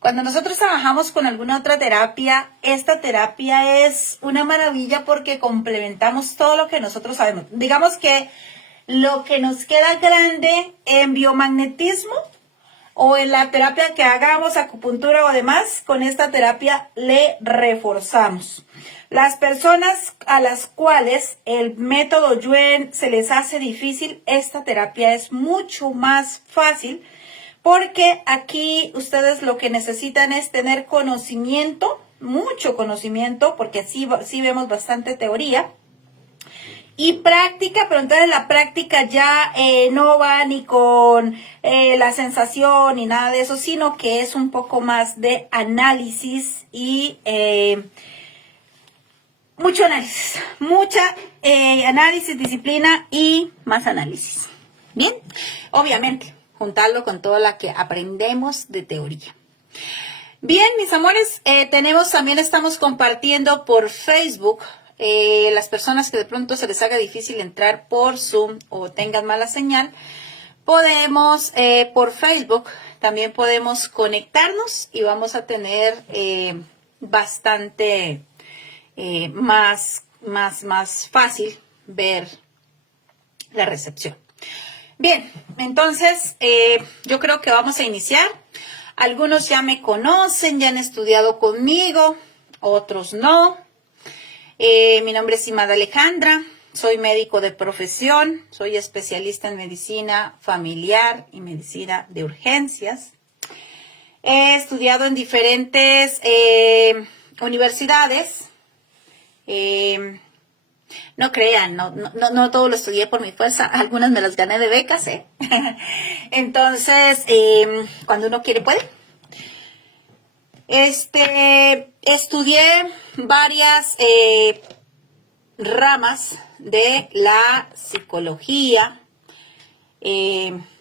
Cuando nosotros trabajamos con alguna otra terapia, esta terapia es una maravilla porque complementamos todo lo que nosotros sabemos. Digamos que lo que nos queda grande en biomagnetismo o en la terapia que hagamos, acupuntura o demás, con esta terapia le reforzamos. Las personas a las cuales el método Yuen se les hace difícil, esta terapia es mucho más fácil porque aquí ustedes lo que necesitan es tener conocimiento, mucho conocimiento, porque sí vemos bastante teoría, y práctica, pero entonces la práctica ya no va ni con la sensación ni nada de eso, sino que es un poco más de análisis y mucho análisis, análisis, disciplina y más análisis. Bien, obviamente, juntarlo con todo lo que aprendemos de teoría. Bien, mis amores, también estamos compartiendo por Facebook. Las personas que de pronto se les haga difícil entrar por Zoom o tengan mala señal, podemos por Facebook, también podemos conectarnos y vamos a tener bastante más fácil ver la recepción. Bien, entonces yo creo que vamos a iniciar. Algunos ya me conocen, ya han estudiado conmigo, otros no. Mi nombre es Imada Alejandra, soy médico de profesión, soy especialista en medicina familiar y medicina de urgencias. He estudiado en diferentes universidades. No crean, no todo lo estudié por mi fuerza, algunas me las gané de becas, Entonces, cuando uno quiere, puede. Estudié varias ramas de la psicología,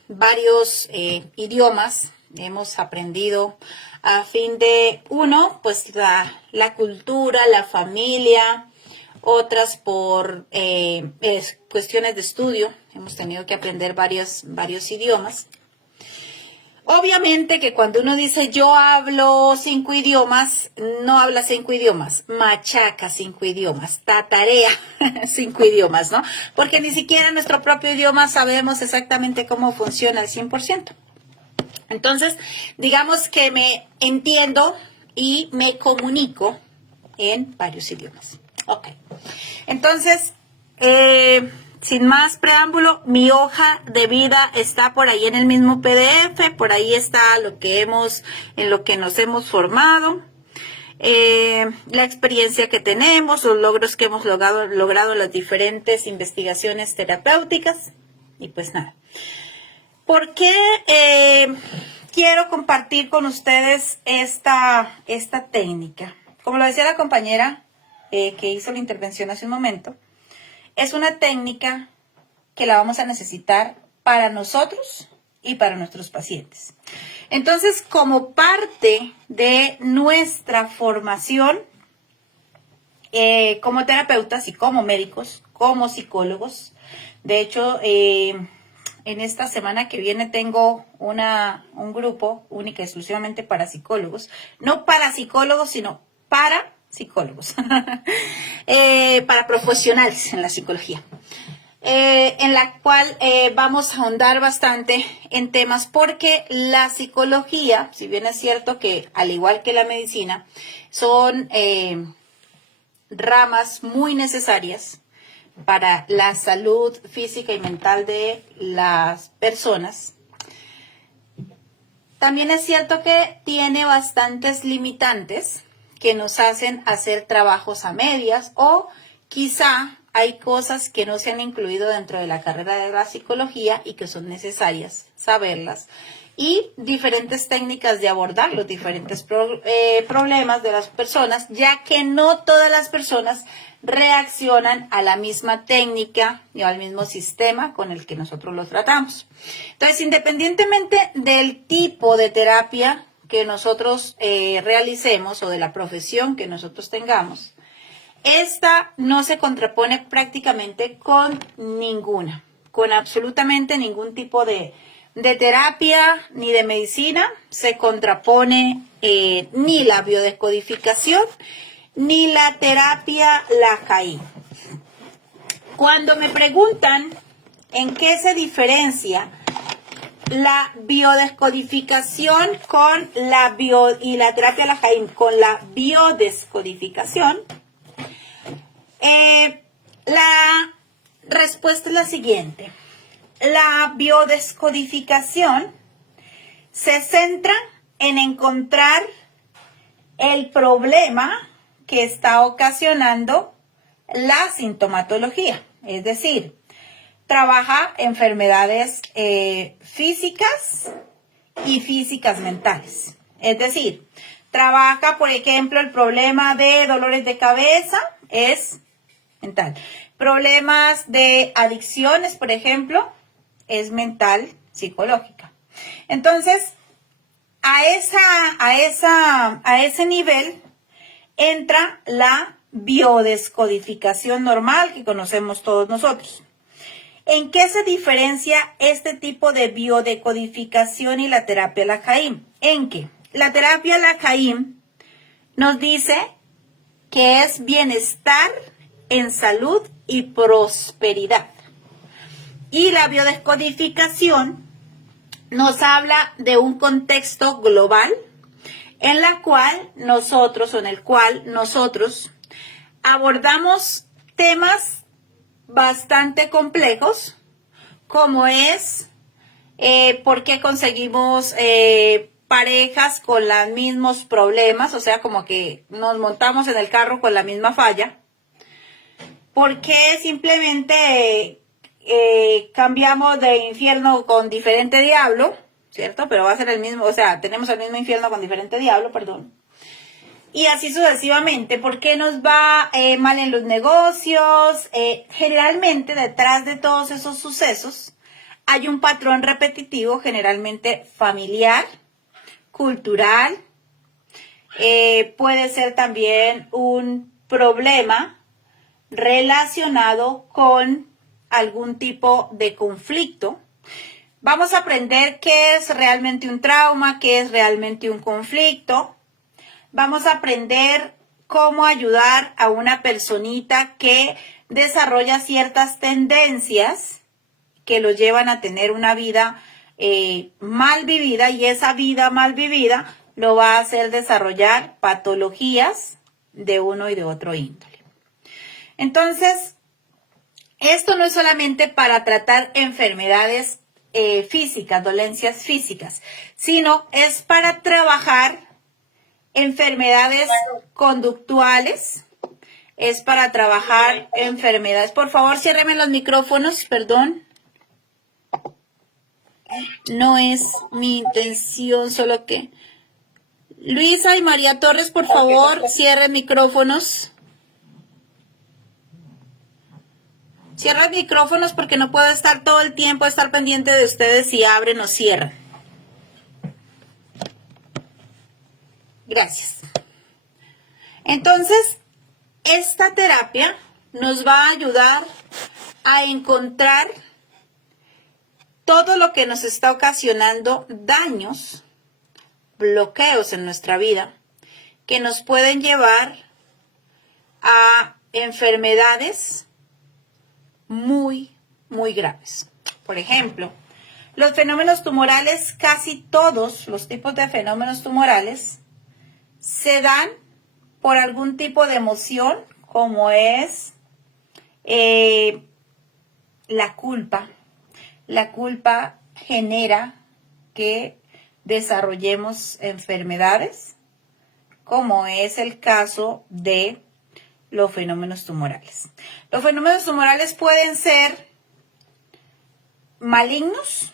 varios idiomas hemos aprendido a fin de, uno, pues la cultura, la familia, otras por cuestiones de estudio, hemos tenido que aprender varios idiomas. Obviamente que cuando uno dice yo hablo 5 idiomas, no habla 5 idiomas, machaca 5 idiomas, tatarea 5 idiomas, ¿no? Porque ni siquiera en nuestro propio idioma sabemos exactamente cómo funciona al 100%. Entonces, digamos que me entiendo y me comunico en varios idiomas. Ok. Entonces, sin más preámbulo, mi hoja de vida está por ahí en el mismo PDF, por ahí está en lo que nos hemos formado, la experiencia que tenemos, los logros que hemos logrado las diferentes investigaciones terapéuticas, y pues nada. ¿Por qué quiero compartir con ustedes esta técnica? Como lo decía la compañera que hizo la intervención hace un momento, es una técnica que la vamos a necesitar para nosotros y para nuestros pacientes. Entonces, como parte de nuestra formación como terapeutas y como médicos, como psicólogos, de hecho, en esta semana que viene tengo un grupo única exclusivamente para psicólogos, no para psicólogos, sino para psicólogos, para profesionales en la psicología, en la cual vamos a ahondar bastante en temas porque la psicología, si bien es cierto que al igual que la medicina, son ramas muy necesarias para la salud física y mental de las personas, también es cierto que tiene bastantes limitantes que nos hacen hacer trabajos a medias o quizá hay cosas que no se han incluido dentro de la carrera de la psicología y que son necesarias saberlas y diferentes técnicas de abordar los diferentes problemas de las personas, ya que no todas las personas reaccionan a la misma técnica y al mismo sistema con el que nosotros los tratamos. Entonces, independientemente del tipo de terapia que nosotros realicemos o de la profesión que nosotros tengamos, esta no se contrapone prácticamente con ninguna, con absolutamente ningún tipo de de terapia ni de medicina se contrapone ni la biodescodificación ni la terapia Lacaille. Cuando me preguntan en qué se diferencia la biodescodificación con y la terapia Lacaille con la biodescodificación, la respuesta es la siguiente. La biodescodificación se centra en encontrar el problema que está ocasionando la sintomatología, es decir, trabaja enfermedades físicas y físicas mentales. Es decir, trabaja, por ejemplo, el problema de dolores de cabeza, es mental. Problemas de adicciones, por ejemplo, es mental, psicológica. Entonces, a ese nivel entra la biodescodificación normal que conocemos todos nosotros. ¿En qué se diferencia este tipo de biodescodificación y la terapia Lacaille? En que la terapia Lacaille nos dice que es bienestar en salud y prosperidad. Y la biodescodificación nos habla de un contexto global en el cual nosotros abordamos temas bastante complejos, como es por qué conseguimos parejas con los mismos problemas, o sea, como que nos montamos en el carro con la misma falla, por qué simplemente cambiamos de infierno con diferente diablo, ¿cierto? Pero va a ser el mismo, o sea, tenemos el mismo infierno con diferente diablo, perdón. Y así sucesivamente. ¿Por qué nos va mal en los negocios? Generalmente detrás de todos esos sucesos hay un patrón repetitivo, generalmente familiar, cultural. Puede ser también un problema relacionado con algún tipo de conflicto. Vamos a aprender qué es realmente un trauma, qué es realmente un conflicto. Vamos a aprender cómo ayudar a una personita que desarrolla ciertas tendencias que lo llevan a tener una vida mal vivida, y esa vida mal vivida lo va a hacer desarrollar patologías de uno y de otro índole. Entonces, esto no es solamente para tratar enfermedades físicas, dolencias físicas, sino es para trabajar enfermedades conductuales, es para trabajar enfermedades. Por favor, ciérreme los micrófonos, perdón. No es mi intención, solo que... Luisa y María Torres, por favor, cierren micrófonos. Cierren micrófonos porque no puedo estar todo el tiempo, estar pendiente de ustedes si abren o cierran. Gracias. Entonces, esta terapia nos va a ayudar a encontrar todo lo que nos está ocasionando daños, bloqueos en nuestra vida, que nos pueden llevar a enfermedades muy, muy graves. Por ejemplo, los fenómenos tumorales, casi todos los tipos de fenómenos tumorales se dan por algún tipo de emoción, como es la culpa. La culpa genera que desarrollemos enfermedades, como es el caso de los fenómenos tumorales. Los fenómenos tumorales pueden ser malignos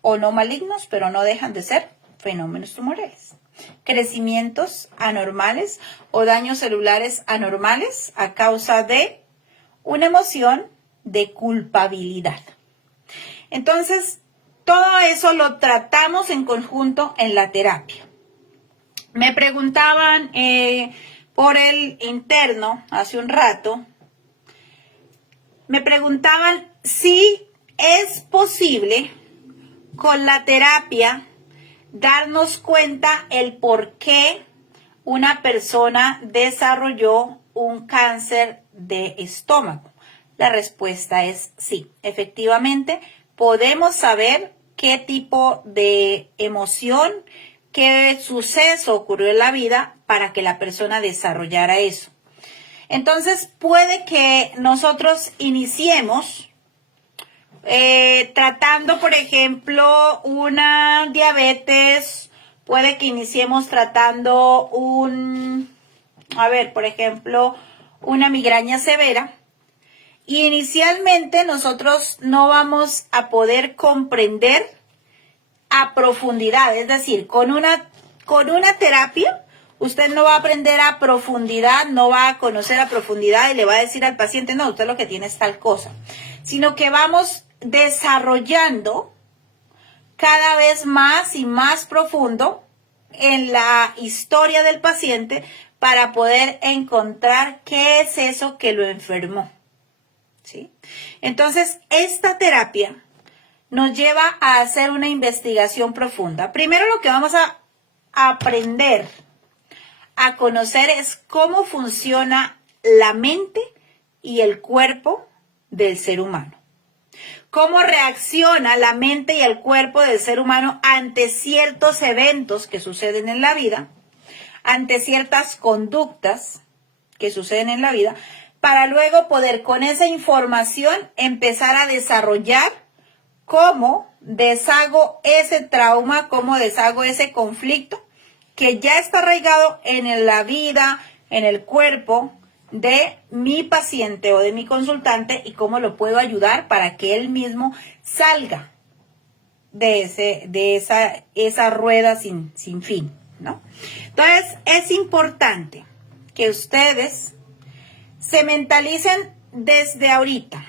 o no malignos, pero no dejan de ser fenómenos tumorales. Crecimientos anormales o daños celulares anormales a causa de una emoción de culpabilidad. Entonces, todo eso lo tratamos en conjunto en la terapia. Me preguntaban por el interno hace un rato, me preguntaban si es posible con la terapia darnos cuenta el por qué una persona desarrolló un cáncer de estómago? La respuesta es sí. Efectivamente, podemos saber qué tipo de emoción, qué suceso ocurrió en la vida para que la persona desarrollara eso. Entonces, puede que nosotros iniciemos tratando, por ejemplo, una diabetes, puede que iniciemos tratando por ejemplo, una migraña severa. Y inicialmente nosotros no vamos a poder comprender a profundidad, es decir, con una terapia, usted no va a aprender a profundidad, no va a conocer a profundidad y le va a decir al paciente, no, usted lo que tiene es tal cosa, sino que vamos desarrollando cada vez más y más profundo en la historia del paciente para poder encontrar qué es eso que lo enfermó, ¿sí? Entonces, esta terapia nos lleva a hacer una investigación profunda. Primero lo que vamos a aprender a conocer es cómo funciona la mente y el cuerpo del ser humano. Cómo reacciona la mente y el cuerpo del ser humano ante ciertos eventos que suceden en la vida, ante ciertas conductas que suceden en la vida, para luego poder con esa información empezar a desarrollar cómo deshago ese trauma, cómo deshago ese conflicto que ya está arraigado en la vida, en el cuerpo de mi paciente o de mi consultante y cómo lo puedo ayudar para que él mismo salga de esa rueda sin fin, ¿no? Entonces, es importante que ustedes se mentalicen desde ahorita.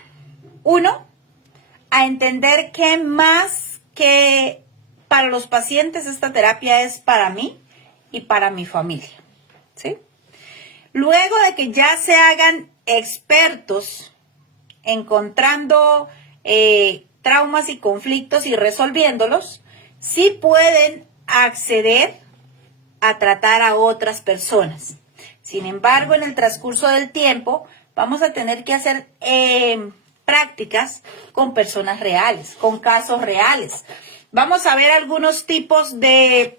Uno, a entender que más que para los pacientes esta terapia es para mí y para mi familia, ¿sí? Luego de que ya se hagan expertos encontrando traumas y conflictos y resolviéndolos, sí pueden acceder a tratar a otras personas. Sin embargo, en el transcurso del tiempo vamos a tener que hacer prácticas con personas reales, con casos reales. Vamos a ver algunos tipos de,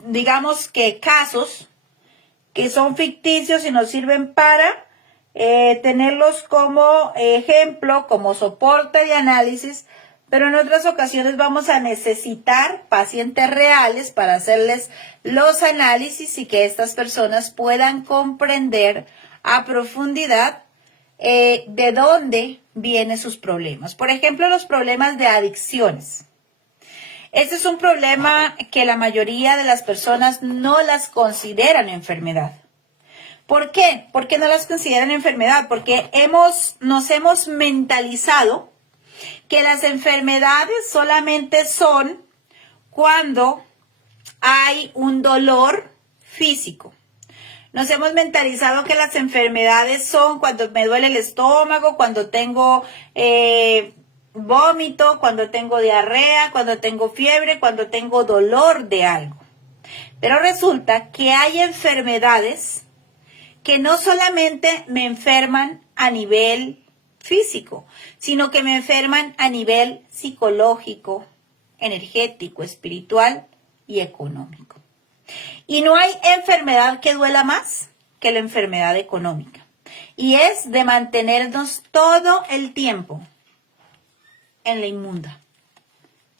digamos que casos que son ficticios y nos sirven para tenerlos como ejemplo, como soporte de análisis, pero en otras ocasiones vamos a necesitar pacientes reales para hacerles los análisis y que estas personas puedan comprender a profundidad de dónde vienen sus problemas. Por ejemplo, los problemas de adicciones. Este es un problema que la mayoría de las personas no las consideran enfermedad. ¿Por qué? ¿Por qué no las consideran enfermedad? Porque nos hemos mentalizado que las enfermedades solamente son cuando hay un dolor físico. Nos hemos mentalizado que las enfermedades son cuando me duele el estómago, cuando tengo vómito, cuando tengo diarrea, cuando tengo fiebre, cuando tengo dolor de algo. Pero resulta que hay enfermedades que no solamente me enferman a nivel físico, sino que me enferman a nivel psicológico, energético, espiritual y económico. Y no hay enfermedad que duela más que la enfermedad económica. Y es de mantenernos todo el tiempo en la inmunda.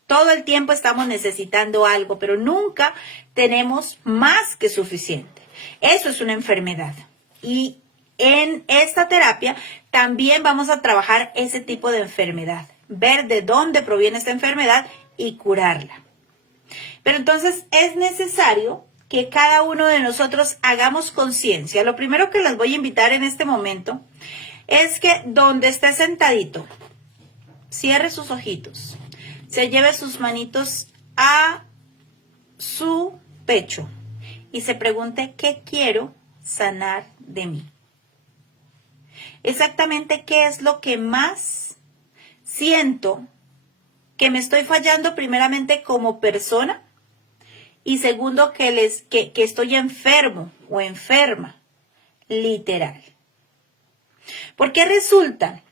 Todo el tiempo estamos necesitando algo, pero nunca tenemos más que suficiente. Eso es una enfermedad. Y en esta terapia también vamos a trabajar ese tipo de enfermedad, ver de dónde proviene esta enfermedad y curarla. Pero entonces es necesario que cada uno de nosotros hagamos conciencia. Lo primero que les voy a invitar en este momento es que donde esté sentadito, cierre sus ojitos, se lleve sus manitos a su pecho y se pregunte qué quiero sanar de mí. Exactamente qué es lo que más siento que me estoy fallando primeramente como persona y segundo que estoy enfermo o enferma, literal. Porque resulta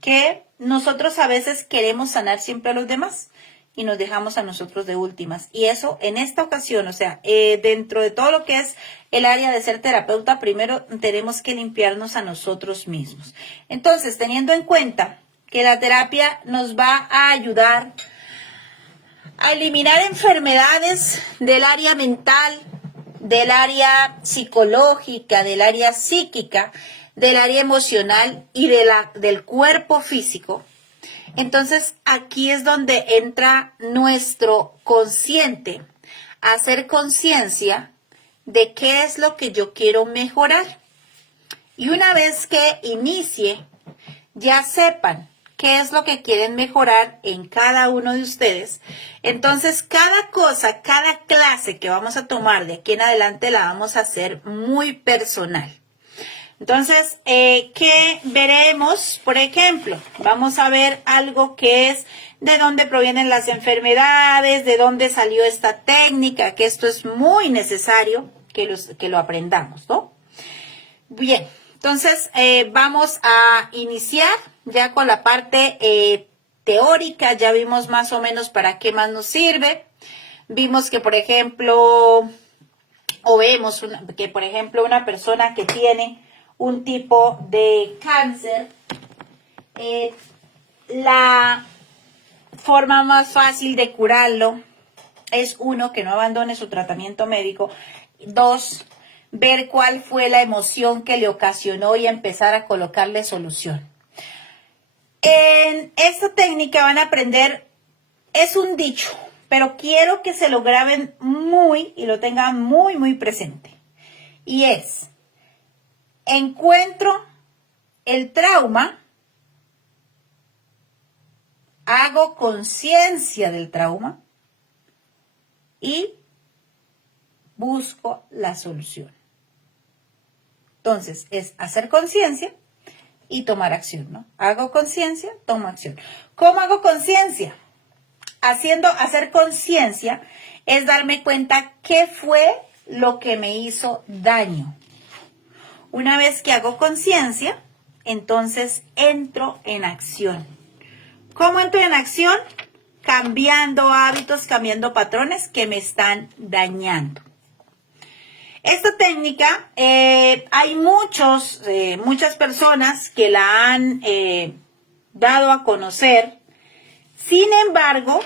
que nosotros a veces queremos sanar siempre a los demás y nos dejamos a nosotros de últimas. Y eso en esta ocasión, o sea, dentro de todo lo que es el área de ser terapeuta, primero tenemos que limpiarnos a nosotros mismos. Entonces, teniendo en cuenta que la terapia nos va a ayudar a eliminar enfermedades del área mental, del área psicológica, del área psíquica, del área emocional y del cuerpo físico. Entonces, aquí es donde entra nuestro consciente a hacer conciencia de qué es lo que yo quiero mejorar. Y una vez que inicie, ya sepan qué es lo que quieren mejorar en cada uno de ustedes. Entonces, cada cosa, cada clase que vamos a tomar de aquí en adelante la vamos a hacer muy personal. Entonces, ¿qué veremos? Por ejemplo, vamos a ver algo que es de dónde provienen las enfermedades, de dónde salió esta técnica, que esto es muy necesario que lo aprendamos, ¿no? Bien, entonces vamos a iniciar ya con la parte teórica. Ya vimos más o menos para qué más nos sirve. Vimos que, por ejemplo, que, por ejemplo, una persona que tiene un tipo de cáncer, la forma más fácil de curarlo es, uno, que no abandone su tratamiento médico. Dos, ver cuál fue la emoción que le ocasionó y empezar a colocarle solución. En esta técnica van a aprender, es un dicho, pero quiero que se lo graben y lo tengan muy presente. Y es: encuentro el trauma, hago conciencia del trauma y busco la solución. Entonces, es hacer conciencia y tomar acción, ¿no? Hago conciencia, tomo acción. ¿Cómo hago conciencia? Hacer conciencia es darme cuenta qué fue lo que me hizo daño. Una vez que hago conciencia, entonces entro en acción. ¿Cómo entro en acción? Cambiando hábitos, cambiando patrones que me están dañando. Esta técnica, hay muchas personas que la han dado a conocer. Sin embargo,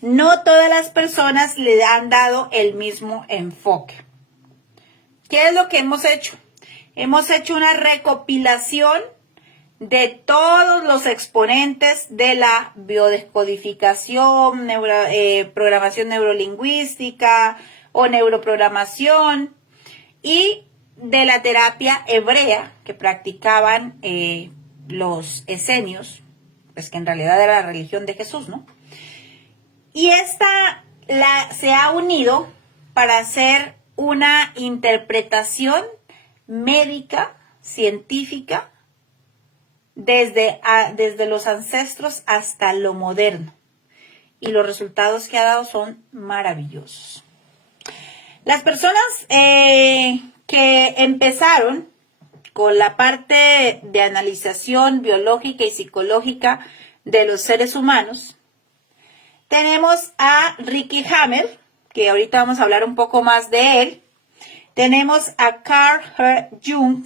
no todas las personas le han dado el mismo enfoque. ¿Qué es lo que hemos hecho? Hemos hecho una recopilación de todos los exponentes de la biodescodificación, programación neurolingüística o neuroprogramación, y de la terapia hebrea que practicaban los esenios, pues que en realidad era la religión de Jesús, ¿no? Y se ha unido para hacer una interpretación médica, científica, desde los ancestros hasta lo moderno. Y los resultados que ha dado son maravillosos. Las personas que empezaron con la parte de analización biológica y psicológica de los seres humanos, tenemos a Ricky Hammer, que ahorita vamos a hablar un poco más de él. Tenemos a Carl Jung,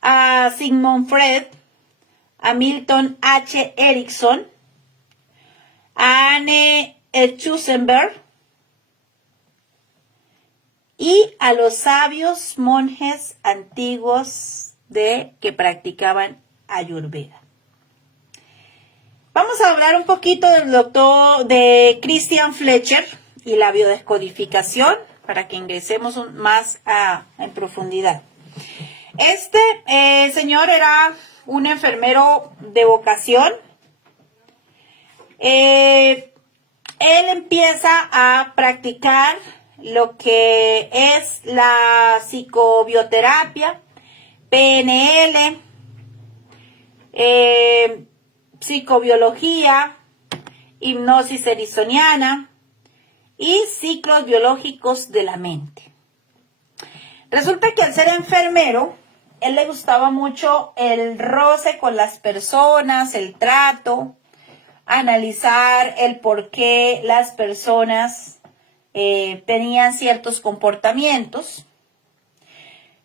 a Sigmund Freud, a Milton H. Erickson, a Anne Schusenberg y a los sabios monjes antiguos que practicaban Ayurveda. Vamos a hablar un poquito del doctor de Christian Fletcher y la biodescodificación para que ingresemos más en profundidad. Este señor era un enfermero de vocación. Él empieza a practicar lo que es la psicobioterapia, PNL, psicobiología, hipnosis ericksoniana y ciclos biológicos de la mente. Resulta que al ser enfermero, él le gustaba mucho el roce con las personas, el trato, analizar el por qué las personas tenían ciertos comportamientos.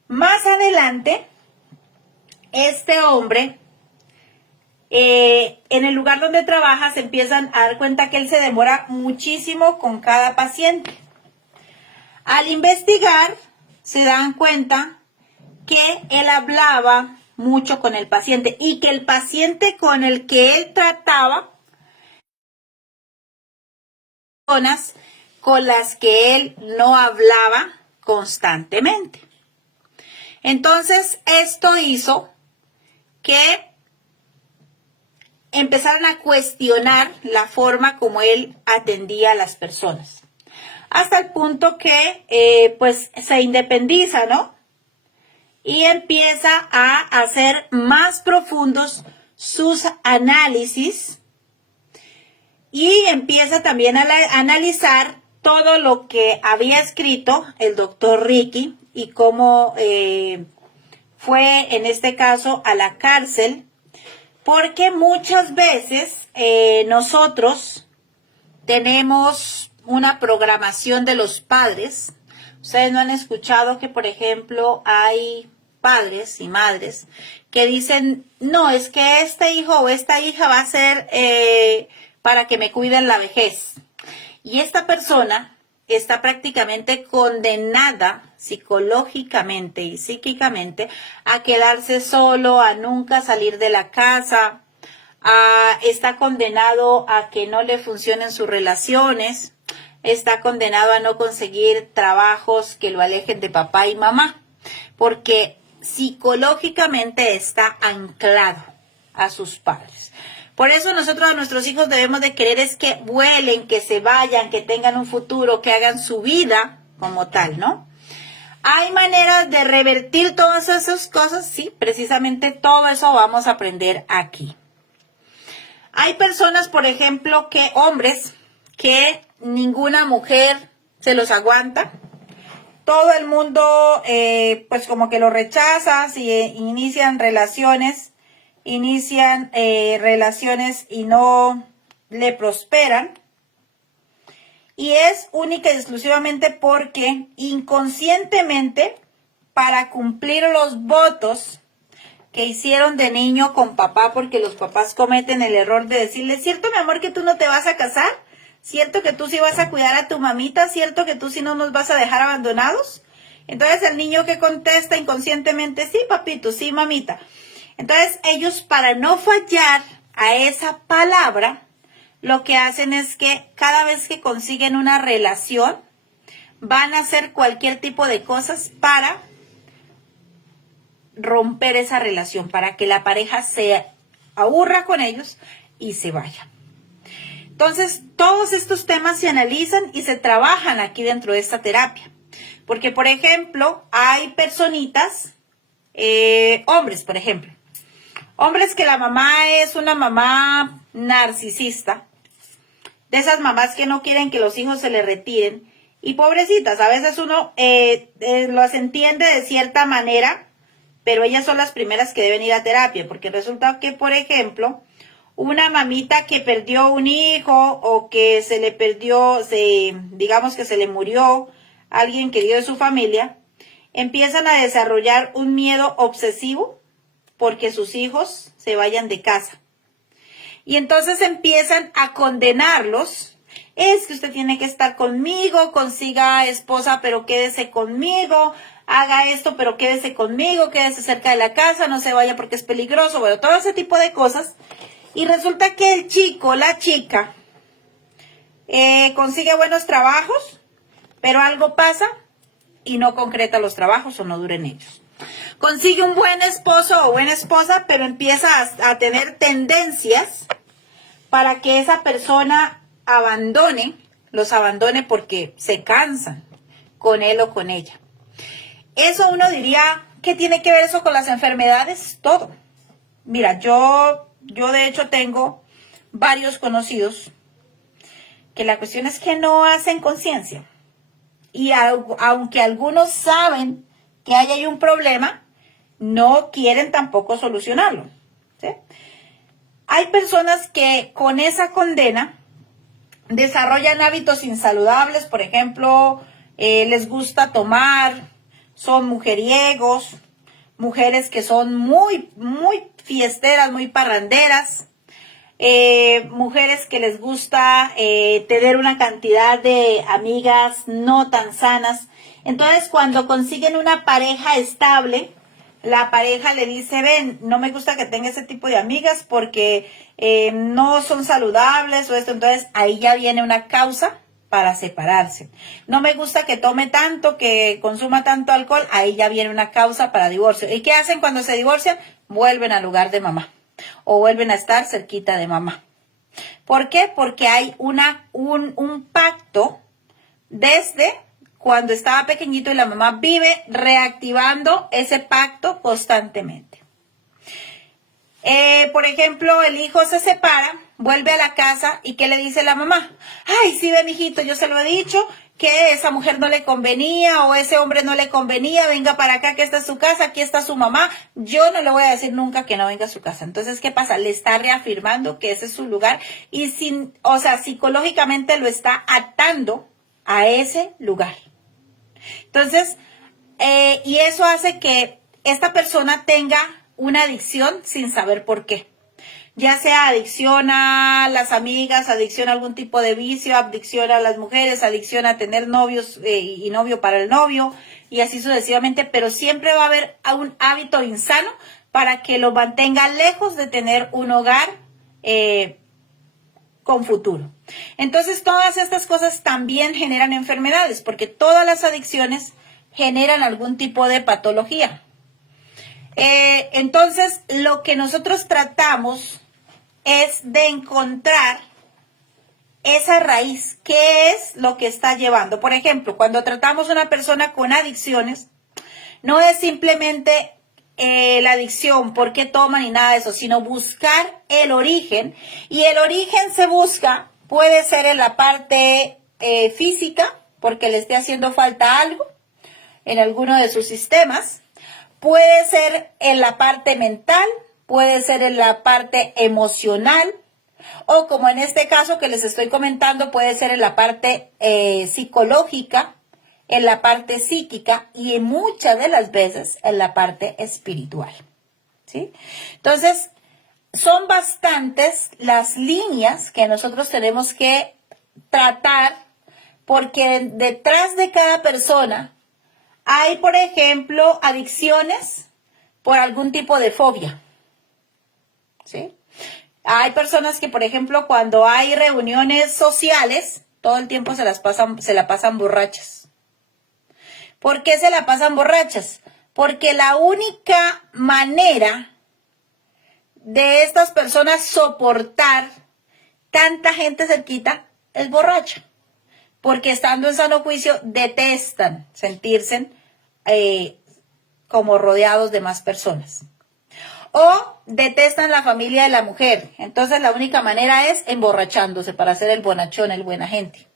Más adelante, este hombre, en el lugar donde trabaja, se empiezan a dar cuenta que él se demora muchísimo con cada paciente. Al investigar, se dan cuenta que él hablaba mucho con el paciente y que el paciente con el que él trataba, personas con las que él no hablaba constantemente. Entonces, esto hizo que empezaran a cuestionar la forma como él atendía a las personas. Hasta el punto que, pues, se independiza, ¿no? Y empieza a hacer más profundos sus análisis y empieza también a analizar todo lo que había escrito el doctor Ricky y cómo fue, en este caso, a la cárcel, porque muchas veces nosotros tenemos una programación de los padres. Ustedes no han escuchado que, por ejemplo, hay padres y madres que dicen, no, es que este hijo o esta hija va a ser para que me cuide en la vejez. Y esta persona está prácticamente condenada psicológicamente y psíquicamente a quedarse solo, a nunca salir de la casa, está condenado a que no le funcionen sus relaciones, está condenado a no conseguir trabajos que lo alejen de papá y mamá, porque psicológicamente está anclado a sus padres. Por eso nosotros a nuestros hijos debemos de querer es que vuelen, que se vayan, que tengan un futuro, que hagan su vida como tal, ¿no? ¿Hay maneras de revertir todas esas cosas? Sí, precisamente todo eso vamos a aprender aquí. Hay personas, por ejemplo, hombres, que ninguna mujer se los aguanta. Todo el mundo, pues como que lo rechaza, si inician relaciones y no le prosperan. Y es única y exclusivamente porque inconscientemente, para cumplir los votos que hicieron de niño con papá, porque los papás cometen el error de decirle, ¿cierto, mi amor, que tú no te vas a casar? ¿Cierto que tú sí vas a cuidar a tu mamita? ¿Cierto que tú sí no nos vas a dejar abandonados? Entonces el niño que contesta inconscientemente, sí, papito, sí, mamita. Entonces ellos, para no fallar a esa palabra, lo que hacen es que cada vez que consiguen una relación, van a hacer cualquier tipo de cosas para romper esa relación, para que la pareja se aburra con ellos y se vaya. Entonces, todos estos temas se analizan y se trabajan aquí dentro de esta terapia. Porque, por ejemplo, hay personitas, hombres, por ejemplo. Hombres que la mamá es una mamá narcisista. De esas mamás que no quieren que los hijos se les retiren. Y pobrecitas, a veces uno las entiende de cierta manera, pero ellas son las primeras que deben ir a terapia. Porque resulta que, por ejemplo, una mamita que perdió un hijo o que se le perdió, digamos que se le murió alguien querido de su familia, empiezan a desarrollar un miedo obsesivo porque sus hijos se vayan de casa. Y entonces empiezan a condenarlos. Es que usted tiene que estar conmigo, consiga esposa, pero quédese conmigo, haga esto, pero quédese conmigo, quédese cerca de la casa, no se vaya porque es peligroso, bueno, todo ese tipo de cosas. Y resulta que el chico, la chica, consigue buenos trabajos, pero algo pasa y no concreta los trabajos o no duren ellos. Consigue un buen esposo o buena esposa, pero empieza a tener tendencias para que esa persona los abandone porque se cansan con él o con ella. Eso uno diría, ¿qué tiene que ver eso con las enfermedades? Todo. Mira, yo de hecho tengo varios conocidos que la cuestión es que no hacen conciencia. Y aunque algunos saben que ahí hay un problema, no quieren tampoco solucionarlo, ¿sí? Hay personas que con esa condena desarrollan hábitos insaludables, por ejemplo, les gusta tomar, son mujeriegos, mujeres que son muy fiesteras, muy parranderas, mujeres que les gusta tener una cantidad de amigas no tan sanas. Entonces, cuando consiguen una pareja estable, la pareja le dice, ven, no me gusta que tenga ese tipo de amigas porque no son saludables o esto. Entonces, ahí ya viene una causa para separarse. No me gusta que tome tanto, que consuma tanto alcohol, ahí ya viene una causa para divorcio. ¿Y qué hacen cuando se divorcian? Vuelven al lugar de mamá o vuelven a estar cerquita de mamá. ¿Por qué? Porque hay un pacto desde cuando estaba pequeñito y la mamá vive reactivando ese pacto constantemente. Por ejemplo, el hijo se separa, vuelve a la casa y ¿qué le dice la mamá? Ay, sí, ve, mijito, yo se lo he dicho, que esa mujer no le convenía o ese hombre no le convenía, venga para acá, que esta es su casa, aquí está su mamá, yo no le voy a decir nunca que no venga a su casa. Entonces, ¿qué pasa? Le está reafirmando que ese es su lugar y psicológicamente lo está atando a ese lugar. Entonces, y eso hace que esta persona tenga una adicción sin saber por qué. Ya sea adicción a las amigas, adicción a algún tipo de vicio, adicción a las mujeres, adicción a tener novios y novio para el novio, y así sucesivamente, pero siempre va a haber un hábito insano para que lo mantenga lejos de tener un hogar con futuro. Entonces, todas estas cosas también generan enfermedades, porque todas las adicciones generan algún tipo de patología. Entonces, lo que nosotros tratamos es de encontrar esa raíz, qué es lo que está llevando. Por ejemplo, cuando tratamos a una persona con adicciones, no es simplemente la adicción, por qué toma ni nada de eso, sino buscar el origen. Y el origen se busca, puede ser en la parte física, porque le esté haciendo falta algo en alguno de sus sistemas. Puede ser en la parte mental, puede ser en la parte emocional, o como en este caso que les estoy comentando, puede ser en la parte psicológica, en la parte psíquica y en muchas de las veces en la parte espiritual, ¿sí? Entonces, son bastantes las líneas que nosotros tenemos que tratar porque detrás de cada persona hay, por ejemplo, adicciones por algún tipo de fobia, ¿sí? Hay personas que, por ejemplo, cuando hay reuniones sociales, todo el tiempo se la pasan borrachas. ¿Por qué se la pasan borrachas? Porque la única manera de estas personas soportar tanta gente cerquita es borracha. Porque estando en sano juicio detestan sentirse como rodeados de más personas. O detestan la familia de la mujer. Entonces la única manera es emborrachándose para ser el bonachón, el buena gente.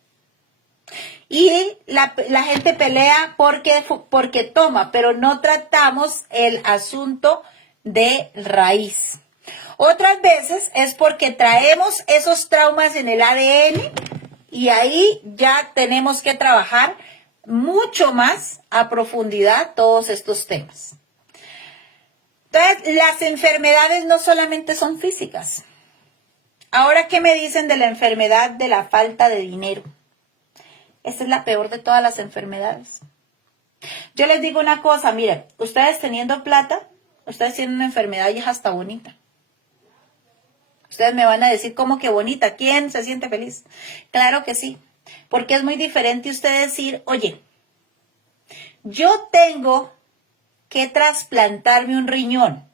Y la gente pelea porque toma, pero no tratamos el asunto de raíz. Otras veces es porque traemos esos traumas en el ADN y ahí ya tenemos que trabajar mucho más a profundidad todos estos temas. Entonces, las enfermedades no solamente son físicas. Ahora, ¿qué me dicen de la enfermedad de la falta de dinero? Esta es la peor de todas las enfermedades. Yo les digo una cosa, miren, ustedes teniendo plata, ustedes tienen una enfermedad y es hasta bonita. Ustedes me van a decir, ¿cómo que bonita? ¿Quién se siente feliz? Claro que sí, porque es muy diferente usted decir, oye, yo tengo que trasplantarme un riñón,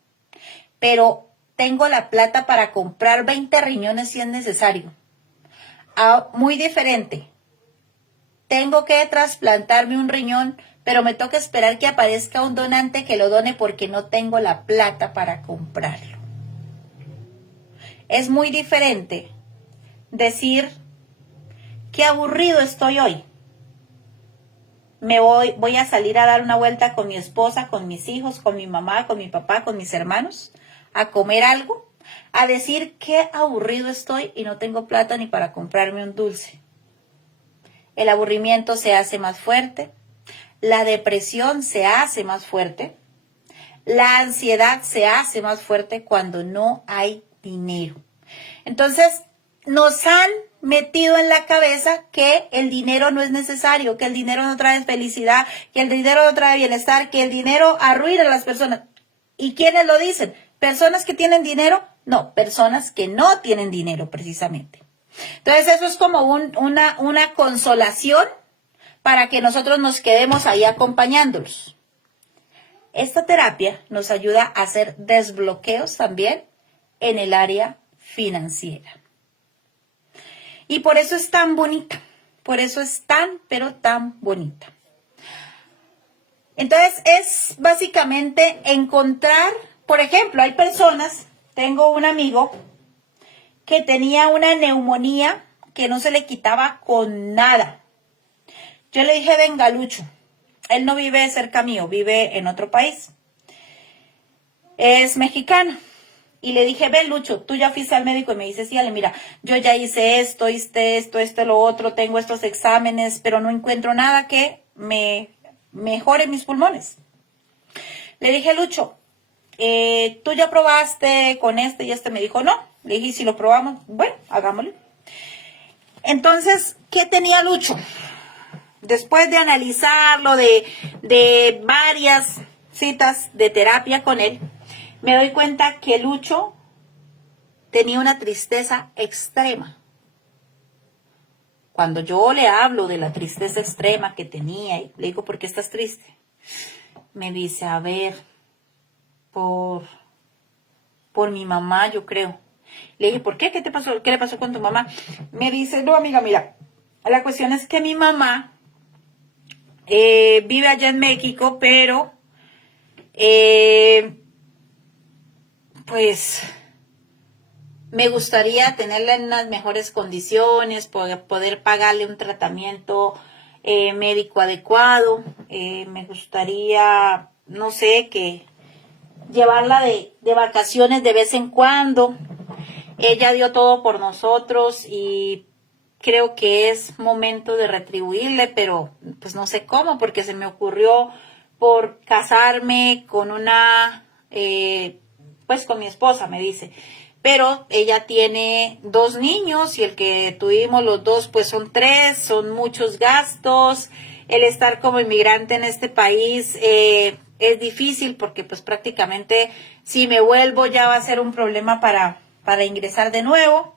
pero tengo la plata para comprar 20 riñones si es necesario. Muy diferente. Tengo que trasplantarme un riñón, pero me toca esperar que aparezca un donante que lo done porque no tengo la plata para comprarlo. Es muy diferente decir, qué aburrido estoy hoy. Voy a salir a dar una vuelta con mi esposa, con mis hijos, con mi mamá, con mi papá, con mis hermanos, a comer algo, a decir qué aburrido estoy y no tengo plata ni para comprarme un dulce. El aburrimiento se hace más fuerte, la depresión se hace más fuerte, la ansiedad se hace más fuerte cuando no hay dinero. Entonces, nos han metido en la cabeza que el dinero no es necesario, que el dinero no trae felicidad, que el dinero no trae bienestar, que el dinero arruina a las personas. ¿Y quiénes lo dicen? ¿Personas que tienen dinero? No, personas que no tienen dinero precisamente. Entonces eso es como una consolación para que nosotros nos quedemos ahí acompañándolos. Esta terapia nos ayuda a hacer desbloqueos también en el área financiera. Y por eso es tan bonita, por eso es tan, pero tan bonita. Entonces es básicamente encontrar, por ejemplo, hay personas, tengo un amigo que tenía una neumonía que no se le quitaba con nada. Yo le dije, venga, Lucho, él no vive cerca mío, vive en otro país. Es mexicano. Y le dije, ven, Lucho, tú ya fuiste al médico y me dice, sí, Ale, mira, yo ya hice esto, lo otro, tengo estos exámenes, pero no encuentro nada que me mejore mis pulmones. Le dije, Lucho, tú ya probaste con este y este me dijo, no. Le dije, ¿y si lo probamos? Bueno, hagámoslo. Entonces, ¿qué tenía Lucho? Después de analizarlo, de varias citas de terapia con él, me doy cuenta que Lucho tenía una tristeza extrema. Cuando yo le hablo de la tristeza extrema que tenía, y le digo, ¿por qué estás triste? Me dice, a ver, por mi mamá, yo creo. Le dije, ¿por qué? ¿Qué te pasó? ¿Qué le pasó con tu mamá? Me dice, no, amiga, mira, la cuestión es que mi mamá vive allá en México, pero pues me gustaría tenerla en unas mejores condiciones, poder pagarle un tratamiento médico adecuado. Me gustaría, no sé, que llevarla de vacaciones de vez en cuando. Ella dio todo por nosotros y creo que es momento de retribuirle, pero pues no sé cómo, porque se me ocurrió por casarme con pues con mi esposa, me dice. Pero ella tiene 2 niños y el que tuvimos los 2 pues son 3, son muchos gastos. El estar como inmigrante en este país es difícil porque pues prácticamente si me vuelvo ya va a ser un problema para ingresar de nuevo.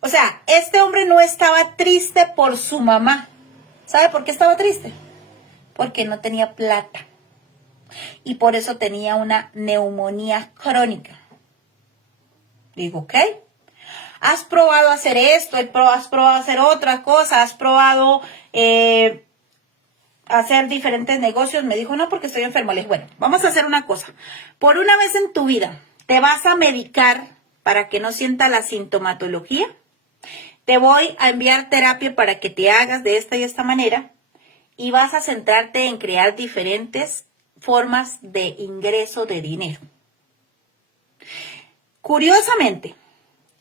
O sea, este hombre no estaba triste por su mamá. ¿Sabe por qué estaba triste? Porque no tenía plata. Y por eso tenía una neumonía crónica. Digo, ¿ok? ¿Has probado hacer esto? ¿Has probado hacer otra cosa? ¿Has probado hacer diferentes negocios? Me dijo, no, porque estoy enfermo. Le dije, bueno, vamos a hacer una cosa. Por una vez en tu vida, te vas a medicar para que no sienta la sintomatología. Te voy a enviar terapia para que te hagas de esta y esta manera. Y vas a centrarte en crear diferentes formas de ingreso de dinero. Curiosamente,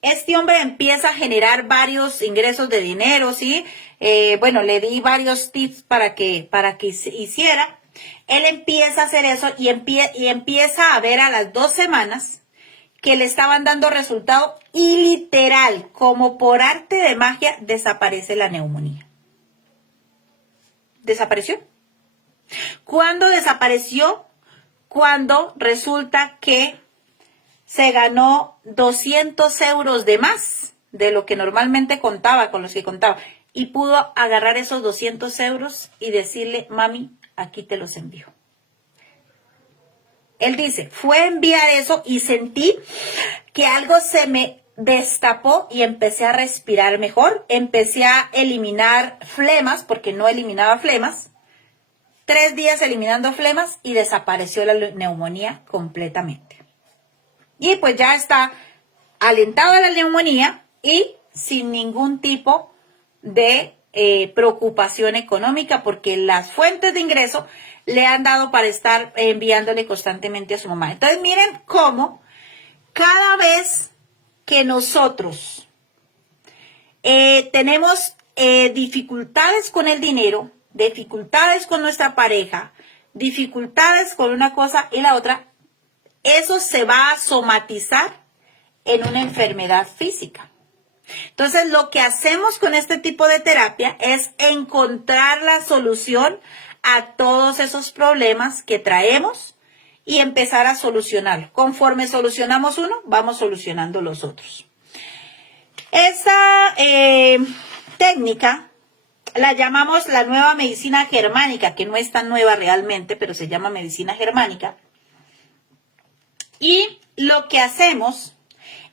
este hombre empieza a generar varios ingresos de dinero, ¿sí? Bueno, le di varios tips para que hiciera. Él empieza a hacer eso y empieza a ver a las 2 semanas que le estaban dando resultado y literal, como por arte de magia, desaparece la neumonía. ¿Desapareció? ¿Cuándo desapareció? Cuando resulta que se ganó 200 euros de más de lo que normalmente contaba, con los que contaba. Y pudo agarrar esos 200 euros y decirle, mami, aquí te los envío. Él dice, fue a enviar eso y sentí que algo se me destapó y empecé a respirar mejor. Empecé a eliminar flemas, porque no eliminaba flemas. 3 días eliminando flemas y desapareció la neumonía completamente. Y pues ya está alentado de la neumonía y sin ningún tipo de preocupación económica, porque las fuentes de ingreso le han dado para estar enviándole constantemente a su mamá. Entonces miren cómo cada vez que nosotros tenemos dificultades con el dinero, dificultades con nuestra pareja, dificultades con una cosa y la otra, eso se va a somatizar en una enfermedad física. Entonces, lo que hacemos con este tipo de terapia es encontrar la solución a todos esos problemas que traemos y empezar a solucionarlo. Conforme solucionamos uno, vamos solucionando los otros. Esta técnica la llamamos la nueva medicina germánica, que no es tan nueva realmente, pero se llama medicina germánica. Y lo que hacemos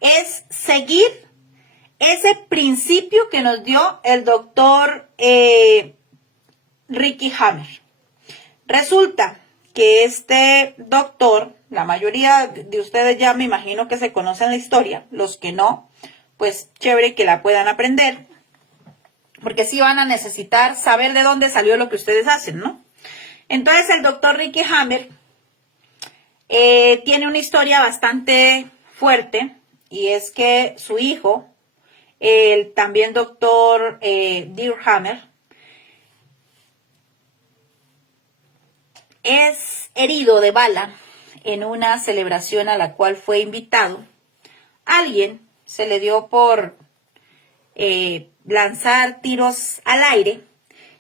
es seguir ese principio que nos dio el doctor Ricky Hammer. Resulta que este doctor, la mayoría de ustedes ya me imagino que se conocen la historia, los que no, pues chévere que la puedan aprender, porque sí van a necesitar saber de dónde salió lo que ustedes hacen, ¿no? Entonces el doctor Ricky Hammer tiene una historia bastante fuerte, y es que su hijo, el también doctor Dear Hammer, es herido de bala en una celebración a la cual fue invitado. Alguien se le dio por lanzar tiros al aire,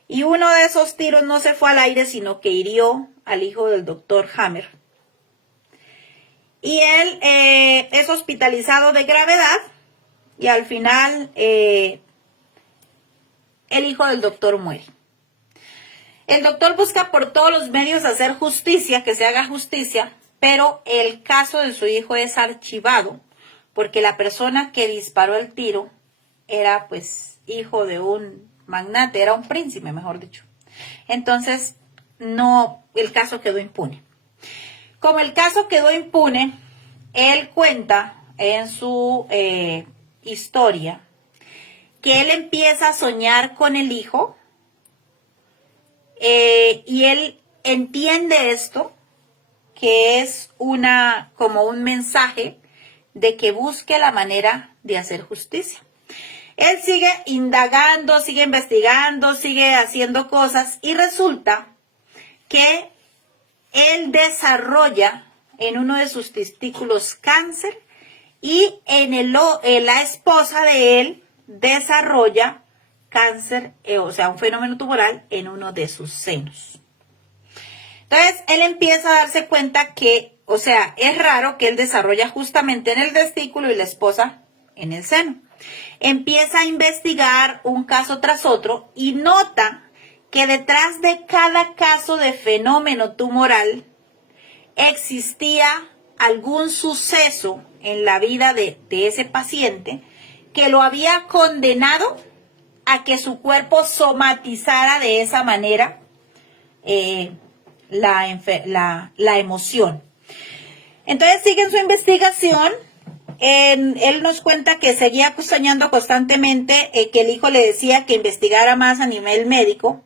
y uno de esos tiros no se fue al aire, sino que hirió al hijo del doctor Hammer. Y él es hospitalizado de gravedad, y al final el hijo del doctor muere. El doctor busca por todos los medios hacer justicia, que se haga justicia, pero el caso de su hijo es archivado, porque la persona que disparó el tiro era pues hijo de un magnate, era un príncipe, mejor dicho. Entonces, no, el caso quedó impune. Como el caso quedó impune, él cuenta en su historia que él empieza a soñar con el hijo, y él entiende esto, que es como un mensaje de que busque la manera de hacer justicia. Él sigue indagando, sigue investigando, sigue haciendo cosas, y resulta que él desarrolla en uno de sus testículos cáncer, y en la esposa de él desarrolla cáncer, o sea, un fenómeno tumoral en uno de sus senos. Entonces, él empieza a darse cuenta que, o sea, es raro que él desarrolla justamente en el testículo y la esposa en el seno. Empieza a investigar un caso tras otro y nota que detrás de cada caso de fenómeno tumoral existía algún suceso en la vida de ese paciente que lo había condenado a que su cuerpo somatizara de esa manera la emoción. Entonces sigue en su investigación. Él nos cuenta que seguía soñando constantemente, que el hijo le decía que investigara más a nivel médico.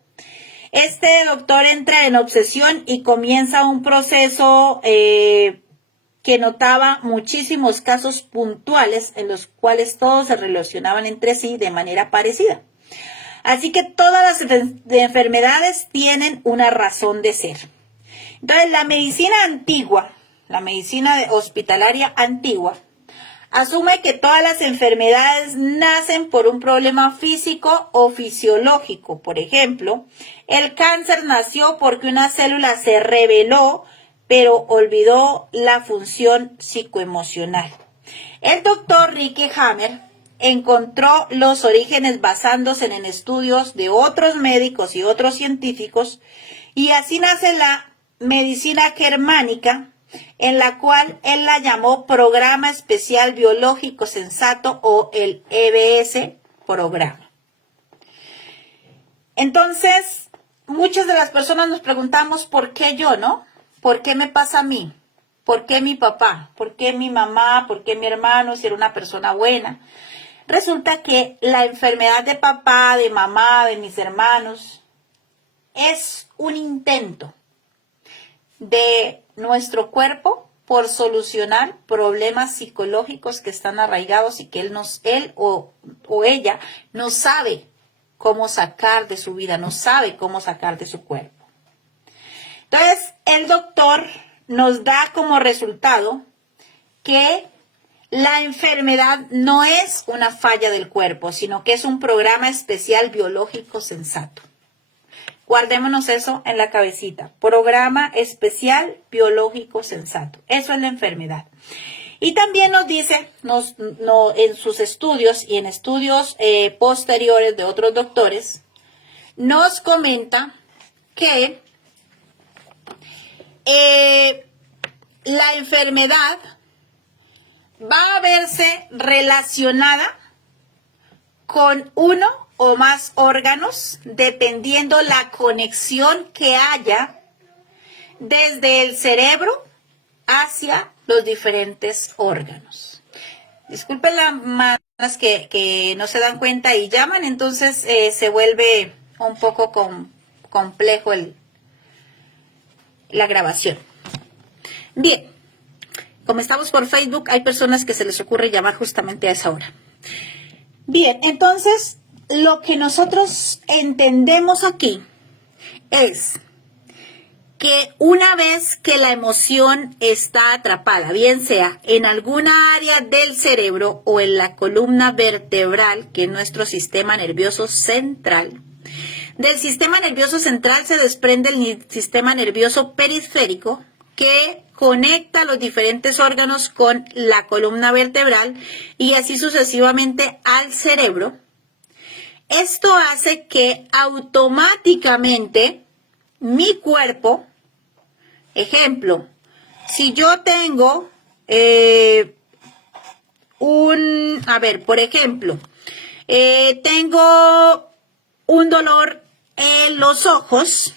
Este doctor entra en obsesión y comienza un proceso que notaba muchísimos casos puntuales en los cuales todos se relacionaban entre sí de manera parecida. Así que todas las enfermedades tienen una razón de ser. Entonces, la medicina antigua, la medicina hospitalaria antigua, asume que todas las enfermedades nacen por un problema físico o fisiológico. Por ejemplo, el cáncer nació porque una célula se rebeló, pero olvidó la función psicoemocional. El doctor Ricky Hammer encontró los orígenes basándose en estudios de otros médicos y otros científicos, y así nace la medicina germánica, en la cual él la llamó Programa Especial Biológico Sensato, o el EBS programa. Entonces, muchas de las personas nos preguntamos, ¿por qué yo, no? ¿Por qué me pasa a mí? ¿Por qué mi papá? ¿Por qué mi mamá? ¿Por qué mi hermano? Si era una persona buena. Resulta que la enfermedad de papá, de mamá, de mis hermanos, es un intento de nuestro cuerpo por solucionar problemas psicológicos que están arraigados y que él o ella no sabe cómo sacar de su vida, no sabe cómo sacar de su cuerpo. Entonces, el doctor nos da como resultado que la enfermedad no es una falla del cuerpo, sino que es un programa especial biológico sensato. Guardémonos eso en la cabecita. Programa especial biológico sensato. Eso es la enfermedad. Y también nos dice, en sus estudios y en estudios posteriores de otros doctores, nos comenta que la enfermedad va a verse relacionada con uno o más órganos, dependiendo la conexión que haya desde el cerebro hacia los diferentes órganos. Disculpen las manos que no se dan cuenta y llaman, entonces se vuelve un poco complejo la grabación. Bien, como estamos por Facebook, hay personas que se les ocurre llamar justamente a esa hora. Bien, entonces lo que nosotros entendemos aquí es que una vez que la emoción está atrapada, bien sea en alguna área del cerebro o en la columna vertebral, que es nuestro sistema nervioso central, del sistema nervioso central se desprende el sistema nervioso periférico, que conecta los diferentes órganos con la columna vertebral y así sucesivamente al cerebro. Esto hace que automáticamente mi cuerpo, ejemplo, si yo tengo por ejemplo, tengo un dolor en los ojos,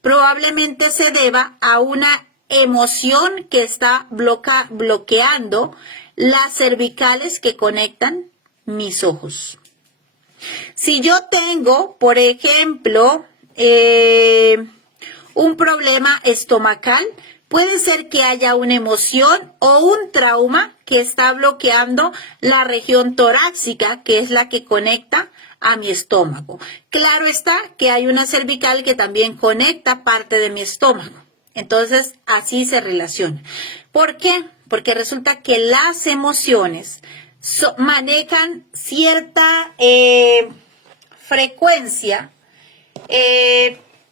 probablemente se deba a una emoción que está bloqueando las cervicales que conectan mis ojos. Si yo tengo, por ejemplo, un problema estomacal, puede ser que haya una emoción o un trauma que está bloqueando la región torácica, que es la que conecta a mi estómago. Claro está que hay una cervical que también conecta parte de mi estómago. Entonces, así se relaciona. ¿Por qué? Porque resulta que las emociones manejan cierta frecuencia,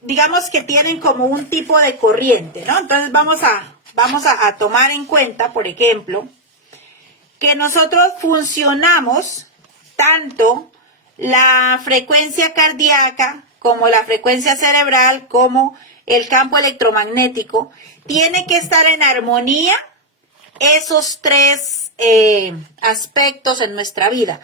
digamos que tienen como un tipo de corriente, ¿no? Entonces, vamos a tomar en cuenta, por ejemplo, que nosotros funcionamos tanto la frecuencia cardíaca como la frecuencia cerebral, como el campo electromagnético, tiene que estar en armonía esos tres aspectos en nuestra vida.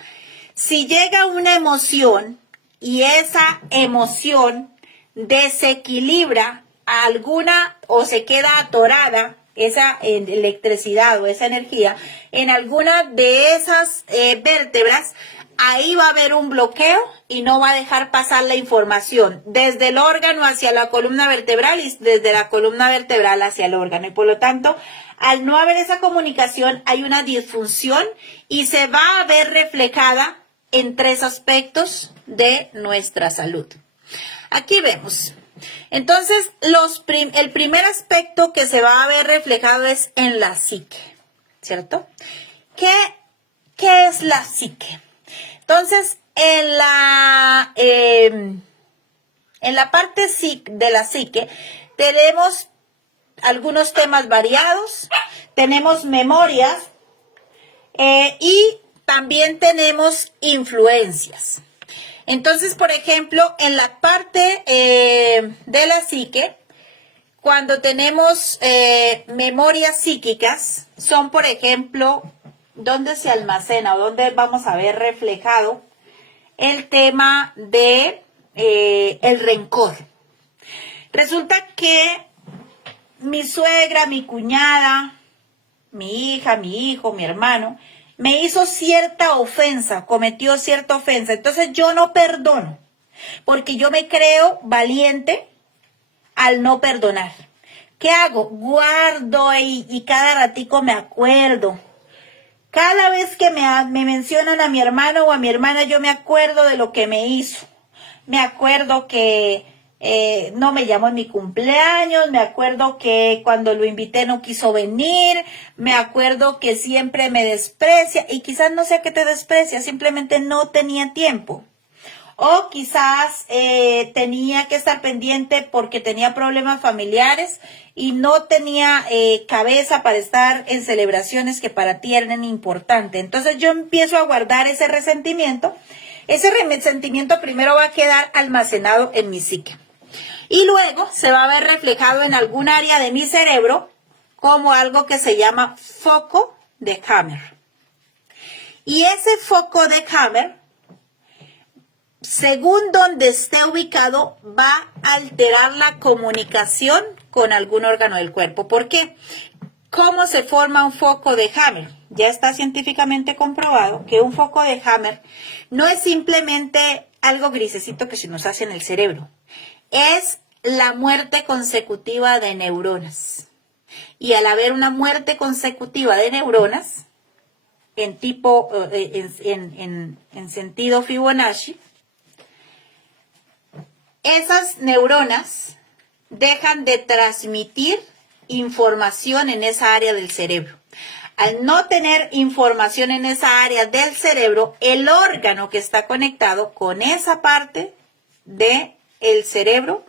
Si llega una emoción y esa emoción desequilibra alguna o se queda atorada esa electricidad o esa energía en alguna de esas vértebras, ahí va a haber un bloqueo y no va a dejar pasar la información desde el órgano hacia la columna vertebral y desde la columna vertebral hacia el órgano. Y por lo tanto, al no haber esa comunicación, hay una disfunción y se va a ver reflejada en tres aspectos de nuestra salud. Aquí vemos. Entonces, el primer aspecto que se va a ver reflejado es en la psique, ¿cierto? ¿Qué es la psique? Entonces, en la parte de la psique tenemos algunos temas variados, tenemos memorias y también tenemos influencias. Entonces, por ejemplo, en la parte de la psique, cuando tenemos memorias psíquicas, son, por ejemplo, donde se almacena o donde vamos a ver reflejado el tema de el rencor. Resulta que mi suegra, mi cuñada, mi hija, mi hijo, mi hermano, me hizo cierta ofensa, cometió cierta ofensa. Entonces yo no perdono, porque yo me creo valiente al no perdonar. ¿Qué hago? Guardo y cada ratico me acuerdo. Cada vez que me mencionan a mi hermano o a mi hermana, yo me acuerdo de lo que me hizo. Me acuerdo que no me llamó en mi cumpleaños, me acuerdo que cuando lo invité no quiso venir, me acuerdo que siempre me desprecia, y quizás no sea que te desprecia, simplemente no tenía tiempo. O quizás tenía que estar pendiente porque tenía problemas familiares y no tenía cabeza para estar en celebraciones que para ti eran importantes. Entonces yo empiezo a guardar ese resentimiento. Ese resentimiento primero va a quedar almacenado en mi psique. Y luego se va a ver reflejado en algún área de mi cerebro como algo que se llama foco de Hammer. Y ese foco de Hammer, según donde esté ubicado, va a alterar la comunicación con algún órgano del cuerpo. ¿Por qué? ¿Cómo se forma un foco de Hammer? Ya está científicamente comprobado que un foco de Hammer no es simplemente algo grisecito que se nos hace en el cerebro. Es la muerte consecutiva de neuronas. Y al haber una muerte consecutiva de neuronas, en sentido Fibonacci, esas neuronas dejan de transmitir información en esa área del cerebro. Al no tener información en esa área del cerebro, el órgano que está conectado con esa parte del cerebro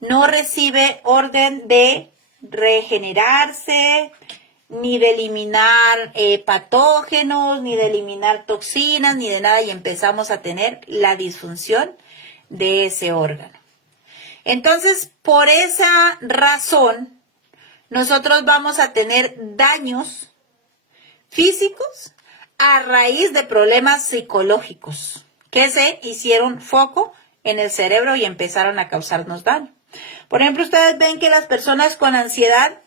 no recibe orden de regenerarse, ni de eliminar patógenos, ni de eliminar toxinas, ni de nada, y empezamos a tener la disfunción de ese órgano. Entonces, por esa razón, nosotros vamos a tener daños físicos a raíz de problemas psicológicos que se hicieron foco en el cerebro y empezaron a causarnos daño. Por ejemplo, ustedes ven que las personas con ansiedad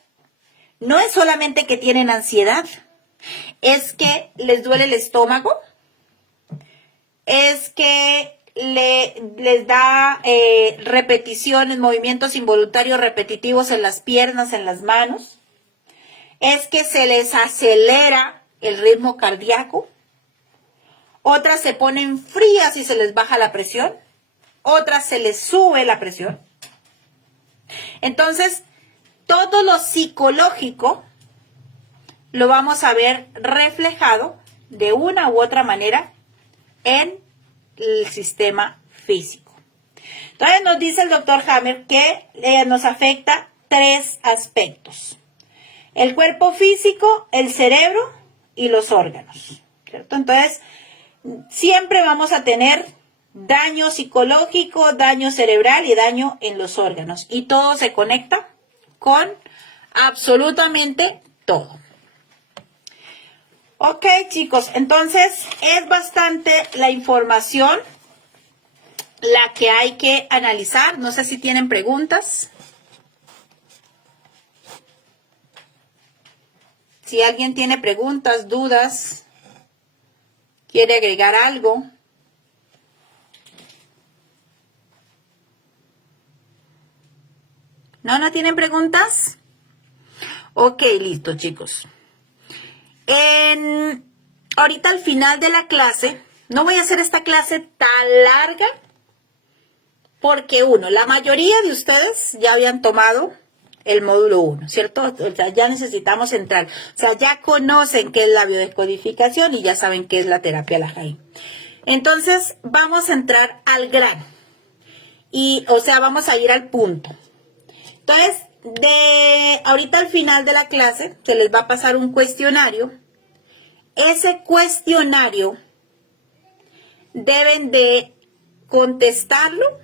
no es solamente que tienen ansiedad, es que les duele el estómago, es que les da repeticiones, movimientos involuntarios repetitivos en las piernas, en las manos, es que se les acelera el ritmo cardíaco, otras se ponen frías y se les baja la presión, otras se les sube la presión. Entonces, todo lo psicológico lo vamos a ver reflejado de una u otra manera en el sistema físico. Entonces nos dice el doctor Hammer que nos afecta 3 aspectos: el cuerpo físico, el cerebro y los órganos, ¿cierto? Entonces, siempre vamos a tener daño psicológico, daño cerebral y daño en los órganos. Y todo se conecta con absolutamente todo. Ok, chicos, entonces es bastante la información la que hay que analizar. No sé si tienen preguntas. Si alguien tiene preguntas, dudas, quiere agregar algo. ¿No tienen preguntas? Ok, listo, chicos. Ahorita al final de la clase, no voy a hacer esta clase tan larga, porque la mayoría de ustedes ya habían tomado el módulo 1, ¿cierto? O sea, ya necesitamos entrar. O sea, ya conocen qué es la biodescodificación y ya saben qué es la terapia Lahain. Entonces, vamos a entrar al grano. Vamos a ir al punto. Entonces, ahorita al final de la clase se les va a pasar un cuestionario. Ese cuestionario deben de contestarlo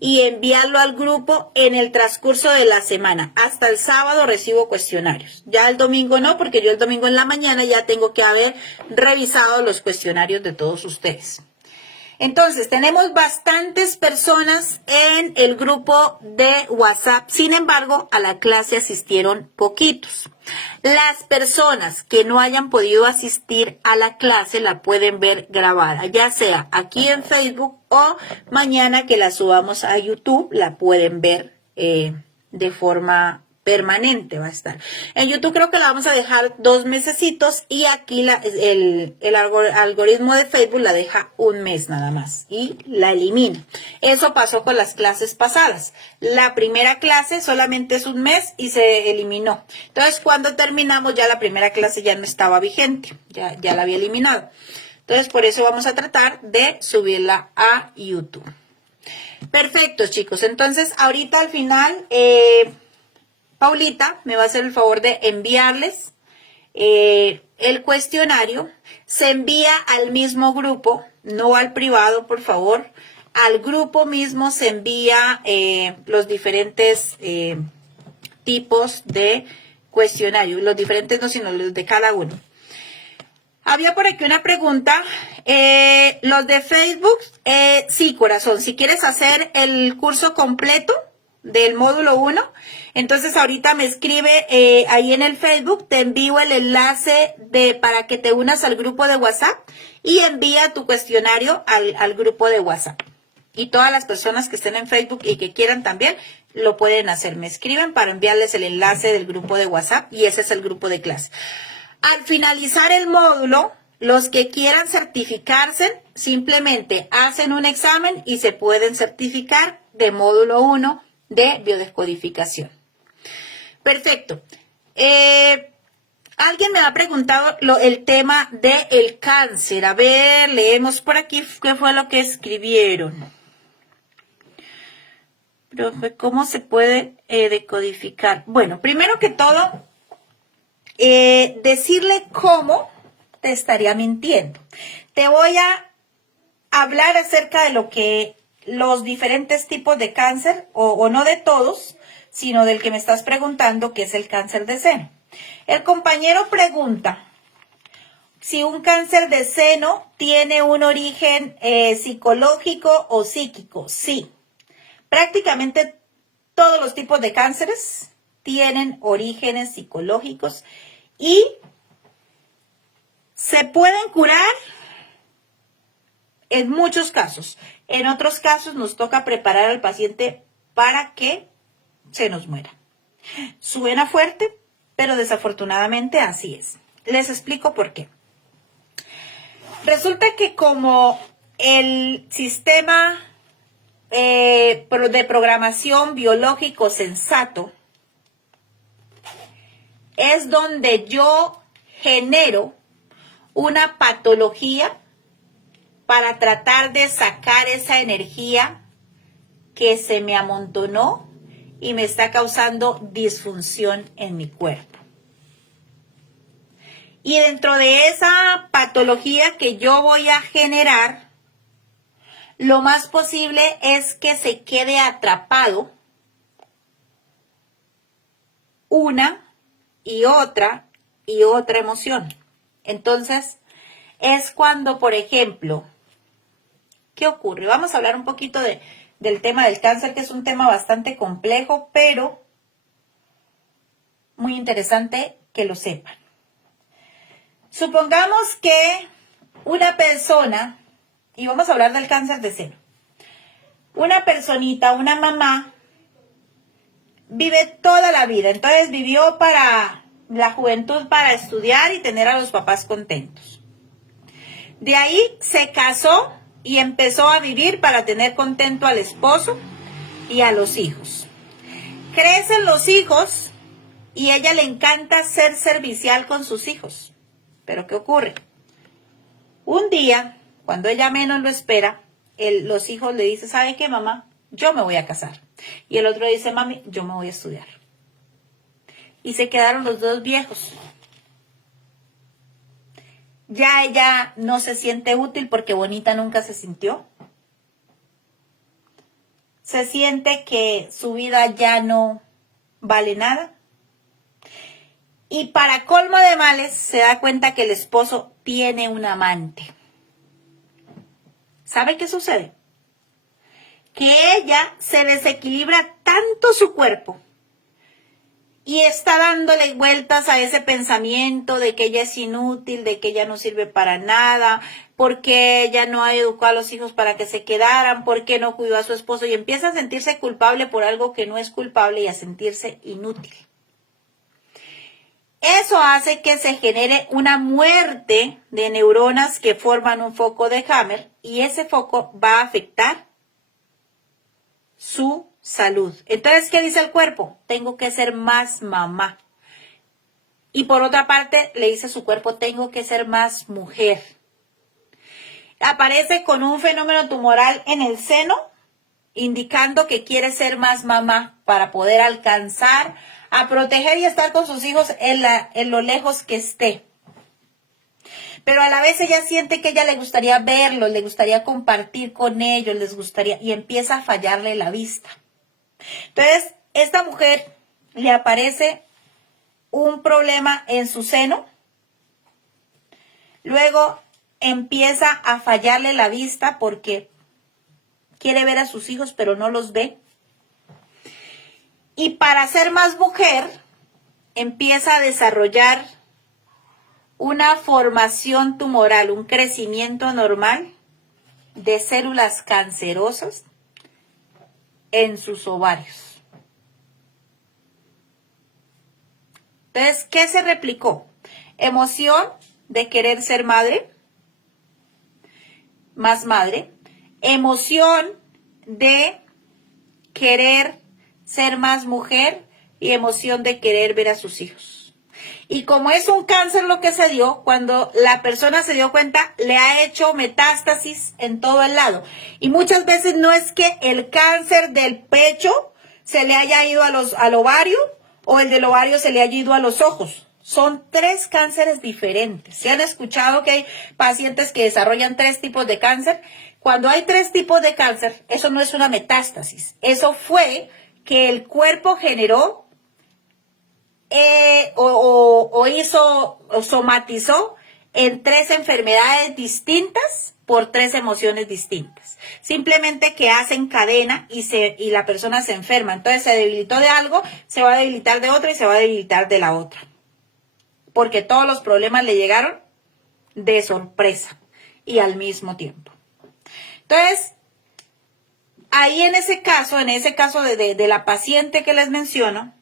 y enviarlo al grupo en el transcurso de la semana. Hasta el sábado recibo cuestionarios. Ya el domingo no, porque yo el domingo en la mañana ya tengo que haber revisado los cuestionarios de todos ustedes. Entonces, tenemos bastantes personas en el grupo de WhatsApp. Sin embargo, a la clase asistieron poquitos. Las personas que no hayan podido asistir a la clase la pueden ver grabada, ya sea aquí en Facebook o mañana que la subamos a YouTube, la pueden ver de forma permanente va a estar. En YouTube creo que la vamos a dejar 2 mesecitos y aquí el algoritmo de Facebook la deja 1 mes nada más y la elimina. Eso pasó con las clases pasadas. La primera clase solamente es 1 mes y se eliminó. Entonces cuando terminamos ya la primera clase ya no estaba vigente, ya la había eliminado. Entonces por eso vamos a tratar de subirla a YouTube. Perfecto, chicos. Entonces ahorita al final Paulita me va a hacer el favor de enviarles el cuestionario. Se envía al mismo grupo, no al privado, por favor. Al grupo mismo se envía los diferentes tipos de cuestionario. Los diferentes no, sino los de cada uno. Había por aquí una pregunta. Los de Facebook, sí, corazón, si quieres hacer el curso completo del módulo 1, entonces ahorita me escribe ahí en el Facebook, te envío el enlace para que te unas al grupo de WhatsApp y envía tu cuestionario al grupo de WhatsApp. Y todas las personas que estén en Facebook y que quieran también lo pueden hacer. Me escriben para enviarles el enlace del grupo de WhatsApp y ese es el grupo de clase. Al finalizar el módulo, los que quieran certificarse simplemente hacen un examen y se pueden certificar de módulo 1 de biodescodificación. Perfecto. Alguien me ha preguntado el tema del cáncer. A ver, leemos por aquí qué fue lo que escribieron. Profe, ¿cómo se puede decodificar? Bueno, primero que todo, decirle cómo te estaría mintiendo. Te voy a hablar acerca de lo que los diferentes tipos de cáncer, o no de todos, sino del que me estás preguntando, que es el cáncer de seno. El compañero pregunta si un cáncer de seno tiene un origen psicológico o psíquico. Sí, prácticamente todos los tipos de cánceres tienen orígenes psicológicos y se pueden curar en muchos casos. En otros casos nos toca preparar al paciente para que se nos muera. Suena fuerte, pero desafortunadamente así es. Les explico por qué. Resulta que como el sistema de programación biológico sensato es donde yo genero una patología para tratar de sacar esa energía que se me amontonó y me está causando disfunción en mi cuerpo. Y dentro de esa patología que yo voy a generar, lo más posible es que se quede atrapado una y otra emoción. Entonces, es cuando, por ejemplo, ¿qué ocurre? Vamos a hablar un poquito del tema del cáncer, que es un tema bastante complejo, pero muy interesante que lo sepan. Supongamos que una persona, y vamos a hablar del cáncer de seno, una personita, una mamá, vive toda la vida, entonces vivió para la juventud para estudiar y tener a los papás contentos. De ahí se casó y empezó a vivir para tener contento al esposo y a los hijos. Crecen los hijos y a ella le encanta ser servicial con sus hijos. Pero ¿qué ocurre? Un día, cuando ella menos lo espera, los hijos le dicen, ¿sabe qué, mamá? Yo me voy a casar. Y el otro dice, mami, yo me voy a estudiar. Y se quedaron los dos viejos. Ya ella no se siente útil porque bonita nunca se sintió. Se siente que su vida ya no vale nada. Y para colmo de males, se da cuenta que el esposo tiene un amante. ¿sabe qué sucede? Que ella se desequilibra tanto su cuerpo y está dándole vueltas a ese pensamiento de que ella es inútil, de que ella no sirve para nada, porque ella no ha educado a los hijos para que se quedaran, porque no cuidó a su esposo, y empieza a sentirse culpable por algo que no es culpable y a sentirse inútil. Eso hace que se genere una muerte de neuronas que forman un foco de Hammer, y ese foco va a afectar su salud. Entonces, ¿qué dice el cuerpo? Tengo que ser más mamá. Y por otra parte, le dice a su cuerpo, tengo que ser más mujer. Aparece con un fenómeno tumoral en el seno, indicando que quiere ser más mamá para poder alcanzar a proteger y estar con sus hijos en lo lejos que esté. Pero a la vez ella siente que ella le gustaría verlos, le gustaría compartir con ellos, les gustaría, y empieza a fallarle la vista. Entonces, esta mujer le aparece un problema en su seno, luego empieza a fallarle la vista porque quiere ver a sus hijos pero no los ve. Y para ser más mujer, empieza a desarrollar una formación tumoral, un crecimiento anormal de células cancerosas en sus ovarios. Entonces, ¿qué se replicó? Emoción de querer ser madre, más madre. Emoción de querer ser más mujer y emoción de querer ver a sus hijos. Y como es un cáncer lo que se dio, cuando la persona se dio cuenta, le ha hecho metástasis en todo el lado. Y muchas veces no es que el cáncer del pecho se le haya ido al ovario o el del ovario se le haya ido a los ojos. Son 3 cánceres diferentes. ¿Se han escuchado que hay pacientes que desarrollan 3 tipos de cáncer? Cuando hay 3 tipos de cáncer, eso no es una metástasis. Eso fue que el cuerpo generó o somatizó en 3 enfermedades distintas por 3 emociones distintas. Simplemente que hacen cadena y la persona se enferma. Entonces se debilitó de algo, se va a debilitar de otra y se va a debilitar de la otra. Porque todos los problemas le llegaron de sorpresa y al mismo tiempo. Entonces, ahí en ese caso de la paciente que les menciono,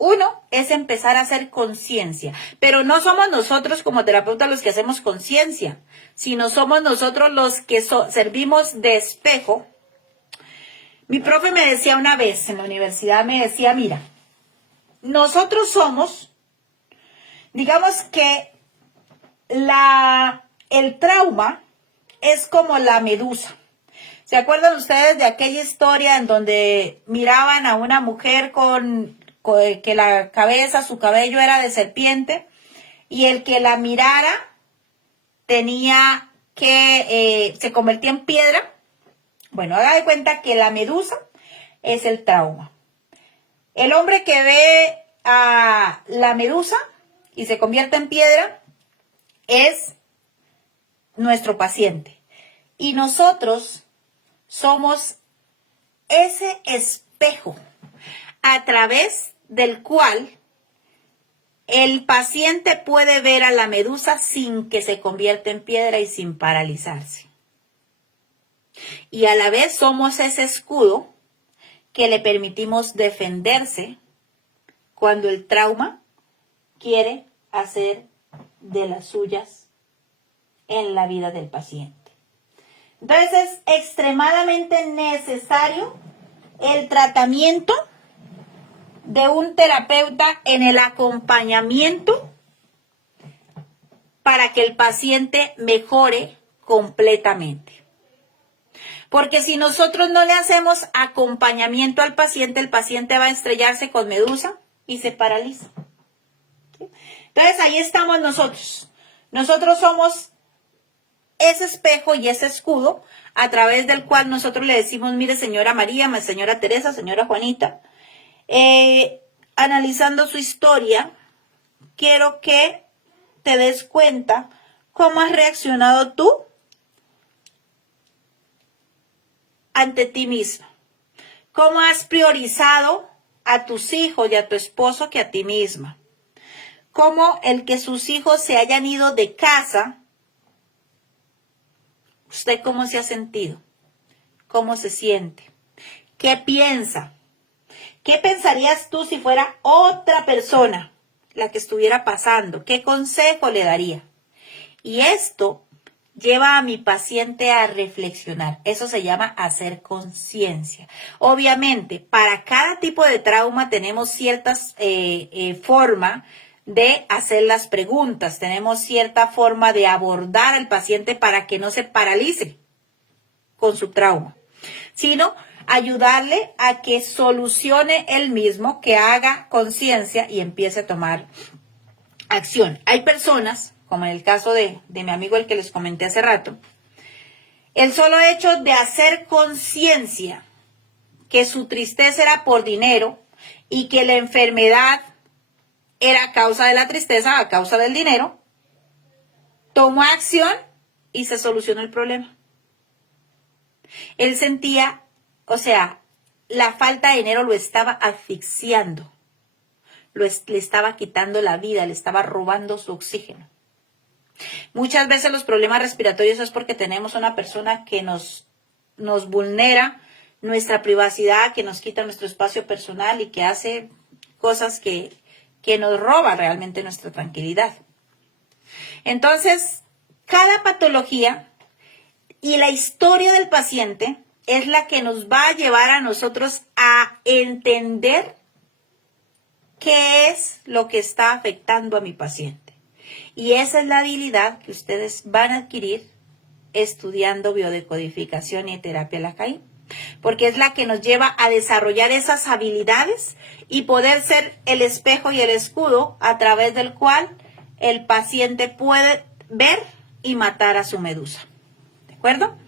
uno es empezar a hacer conciencia, pero no somos nosotros como terapeutas los que hacemos conciencia, sino somos nosotros los que servimos de espejo. Mi profe me decía una vez en la universidad, me decía, mira, nosotros somos, digamos que el trauma es como la medusa. ¿Se acuerdan ustedes de aquella historia en donde miraban a una mujer que la cabeza, su cabello era de serpiente, y el que la mirara tenía que, se convertía en piedra? Bueno, haga de cuenta que la medusa es el trauma. El hombre que ve a la medusa y se convierte en piedra es nuestro paciente. Y nosotros somos ese espejo a través del cual el paciente puede ver a la medusa sin que se convierta en piedra y sin paralizarse. Y a la vez somos ese escudo que le permitimos defenderse cuando el trauma quiere hacer de las suyas en la vida del paciente. Entonces es extremadamente necesario el tratamiento de un terapeuta en el acompañamiento para que el paciente mejore completamente. Porque si nosotros no le hacemos acompañamiento al paciente, el paciente va a estrellarse con medusa y se paraliza. ¿Sí? Entonces ahí estamos nosotros. Nosotros somos ese espejo y ese escudo a través del cual nosotros le decimos, mire señora María, señora Teresa, señora Juanita, analizando su historia, quiero que te des cuenta cómo has reaccionado tú ante ti mismo? ¿Cómo has priorizado a tus hijos y a tu esposo que a ti misma? ¿Cómo el que sus hijos se hayan ido de casa, usted cómo se ha sentido? ¿Cómo se siente? ¿Qué piensa? ¿Qué pensarías tú si fuera otra persona la que estuviera pasando? ¿Qué consejo le daría? Y esto lleva a mi paciente a reflexionar. Eso se llama hacer conciencia. Obviamente, para cada tipo de trauma tenemos ciertas formas de hacer las preguntas. Tenemos cierta forma de abordar al paciente para que no se paralice con su trauma, sino ayudarle a que solucione él mismo, que haga conciencia y empiece a tomar acción. Hay personas, como en el caso de mi amigo el que les comenté hace rato, el solo hecho de hacer conciencia que su tristeza era por dinero y que la enfermedad era a causa de la tristeza, a causa del dinero, tomó acción y se solucionó el problema. Él sentía, o sea, la falta de dinero lo estaba asfixiando, le estaba quitando la vida, le estaba robando su oxígeno. Muchas veces los problemas respiratorios es porque tenemos una persona que nos vulnera nuestra privacidad, que nos quita nuestro espacio personal y que hace cosas que nos roba realmente nuestra tranquilidad. Entonces, cada patología y la historia del paciente es la que nos va a llevar a nosotros a entender qué es lo que está afectando a mi paciente. Y esa es la habilidad que ustedes van a adquirir estudiando biodecodificación y terapia Lacaí, porque es la que nos lleva a desarrollar esas habilidades y poder ser el espejo y el escudo a través del cual el paciente puede ver y matar a su medusa. ¿De acuerdo?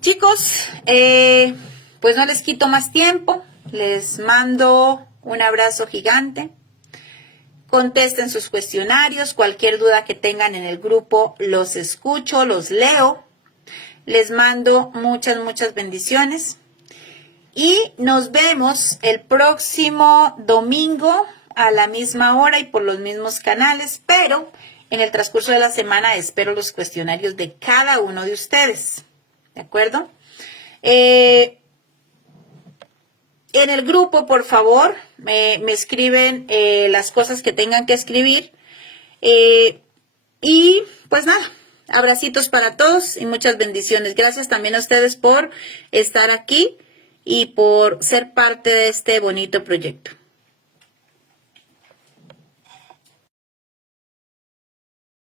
Chicos, pues no les quito más tiempo. Les mando un abrazo gigante. Contesten sus cuestionarios. Cualquier duda que tengan en el grupo, los escucho, los leo. Les mando muchas bendiciones. Y nos vemos el próximo domingo a la misma hora y por los mismos canales. Pero en el transcurso de la semana espero los cuestionarios de cada uno de ustedes. ¿De acuerdo? En el grupo, por favor, me escriben las cosas que tengan que escribir. Y pues nada, abracitos para todos y muchas bendiciones. Gracias también a ustedes por estar aquí y por ser parte de este bonito proyecto.